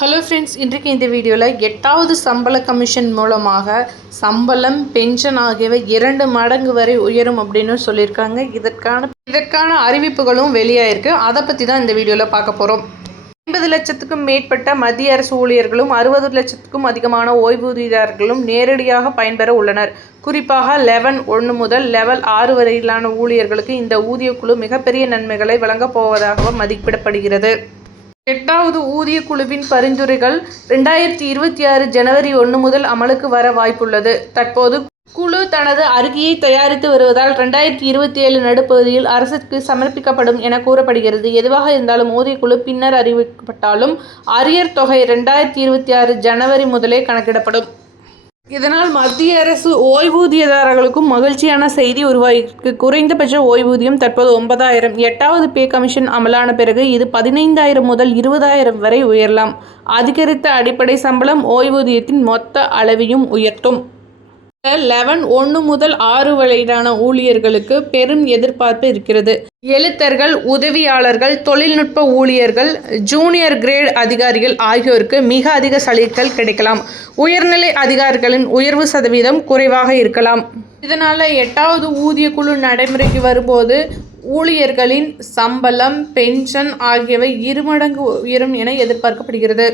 Hello friends இன்றைக்கு இந்த வீடியோவில் எட்டாவது சம்பள கமிஷன் மூலமாக சம்பளம் பென்ஷன் ஆகியவை இரண்டு மடங்கு வரை உயரும் அப்படின்னு சொல்லியிருக்காங்க. இதற்கான இதற்கான அறிவிப்புகளும் வெளியாயிருக்கு. அதை பற்றி தான் இந்த வீடியோவில் பார்க்க போகிறோம் ஐம்பது லட்சத்துக்கும் மேற்பட்ட மத்திய அரசு ஊழியர்களும் அறுபது லட்சத்துக்கும் அதிகமான ஓய்வூதியதாரர்களும் நேரடியாக பயன்பெற உள்ளனர். குறிப்பாக லெவன் ஒன்று முதல் லெவல் ஆறு வரையிலான ஊழியர்களுக்கு இந்த ஊதியக்குழு மிகப்பெரிய நன்மைகளை வழங்கப் போவதாக மதிப்பிடப்படுகிறது. எட்டாவது ஊதிய குழுவின் பரிந்துரைகள் ரெண்டாயிரத்தி இருபத்தி ஆறு ஜனவரி ஒன்று முதல் அமலுக்கு வர வாய்ப்புள்ளது. தற்போது குழு தனது அறிக்கையை தயாரித்து வருவதால் ரெண்டாயிரத்தி இருபத்தி ஏழு நடுப்பகுதியில் அரசுக்கு சமர்ப்பிக்கப்படும் என கூறப்படுகிறது. எதுவாக இருந்தாலும் ஊதியக்குழு பின்னர் அறிவிக்கப்பட்டாலும் அரியர் தொகை ரெண்டாயிரத்தி இருபத்தி ஆறு ஜனவரி முதலே கணக்கிடப்படும். இதனால் மத்திய அரசு ஓய்வூதியதாரர்களுக்கும் மகிழ்ச்சியான செய்தி உருவாகிருக்கு குறைந்தபட்ச ஓய்வூதியம் தற்போது ஒன்பதாயிரம். எட்டாவது பே கமிஷன் அமலான பிறகு இது பதினைந்தாயிரம் முதல் இருபதாயிரம் வரை உயரலாம். அதிகரித்த அடிப்படை சம்பளம் ஓய்வூதியத்தின் மொத்த அளவையும் உயர்த்தும். லெவன் ஒன்று முதல் ஆறு வரையிலான ஊழியர்களுக்கு பெரும் எதிர்பார்ப்பு இருக்கிறது. எழுத்தர்கள் உதவியாளர்கள் தொழில்நுட்ப ஊழியர்கள் ஜூனியர் கிரேட் அதிகாரிகள் ஆகியோருக்கு மிக அதிக சலுகைகள் கிடைக்கலாம். உயர்நிலை அதிகாரிகளின் உயர்வு சதவீதம் குறைவாக இருக்கலாம். இதனால் எட்டாவது ஊதிய குழு நடைமுறைக்கு வரும்போது ஊழியர்களின் சம்பளம் பென்ஷன் ஆகியவை இருமடங்கு உயரும் என எதிர்பார்க்கப்படுகிறது.